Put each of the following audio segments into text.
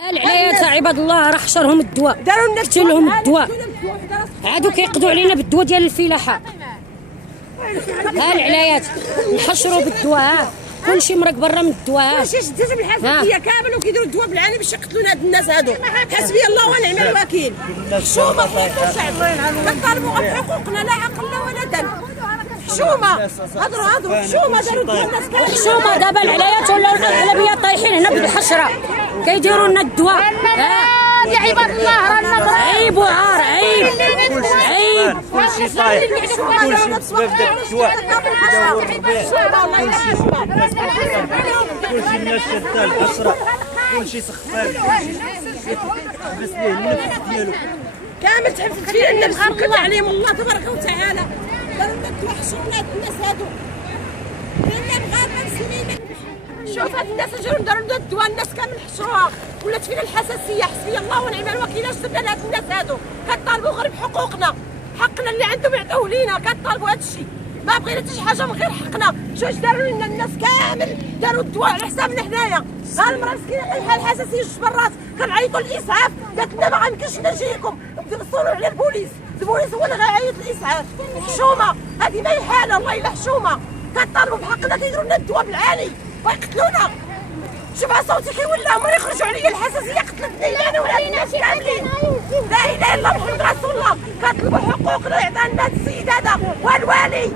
العلايات عباد الله راه حشرهم الدواء، قتلهم الدواء، عادوا كيقضوا علينا بالدواء ديال الفلاحه. ها العلايات نحشروا بالدواء، كلشي مرق برا من الدواء. ماشي شديتهم الحساسيه كامل وكيديروا الدواء بالعاني باش يقتلوا هاد الناس هادو. حسبي الله ونعم الوكيل. حشومه في الشعب كنطالبوا بحقوقنا، لا عقل ولا دم. حشومه هضروا حشومه داروا الدواء الناس كامل. حشومه دابا العلايات ولا الاغلبيه طايحين هنا بالحشره، كيديروا لنا الدواء. يا عباد الله رانا عيب وعار، عيب عيب. كلشي طايح، كلشي بسبب داك الدواء داوروا كلشي الناس شاده الحشره، كلشي سخفان، حبس ليه النفس ديالو كامل تحبس فيه النفس وكل عليهم الله تبارك وتعالى. داروا لنا الدواء حشروا الناس هادو. لأن مغاربه مسلمين. شوف هاد الناس جاو داروا لنا الدواء الناس كامل حشروها، ولات فينا الحساسيه. حسبي الله ونعم الوكيل. اش درنا لهاد الناس هادو؟ كنطالبوا غير بحقوقنا، حقنا اللي عندهم يعطوه لينا. كنطالبوا هاد الشيء، ما بغينا حتى شي حاجه من غير حقنا. شو اش داروا لنا الناس كامل؟ داروا الدواء على حسابنا حنايا. ها المراه مسكينه طايحه الحساسيه جوج مرات، كنعيطوا للاسعاف قالت لنا ما غيمكنش نجيكم، اتصلوا على البوليس. البوليس هو اللي غيعيط للاسعاف. حشومه هذه ما هي حاله، والله الا حشومه. كنطالبوا بحقنا، كيديروا لنا الدواء بالعاني ويقتلونا. شوف صوتي كيولع، هما يخرجوا عليا الحساسيه قتلتني انا ولا الناس كاملين. لا اله الا محمد رسول الله. كنطلبوا حقوقنا يعطينا لنا السيد هذا والوالي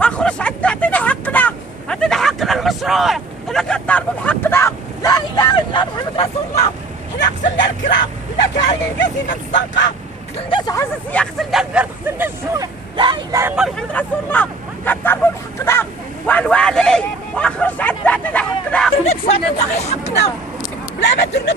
واخرج عندنا، عطينا حقنا، عطينا حقنا المشروع. حنا كنطالبوا بحقنا. لا اله الا محمد رسول الله. حنا قتلنا الكرا، حنا كاريين جالسين في الزنقه، قتلنا حساسيه، قتلنا البرد، قتلنا الجوع. لا اله الا محمد رسول الله. كنطالبوا بحقنا والوالي واخرج عندنا، عطينا حقنا. درنا غير حقنا بلا ما درنا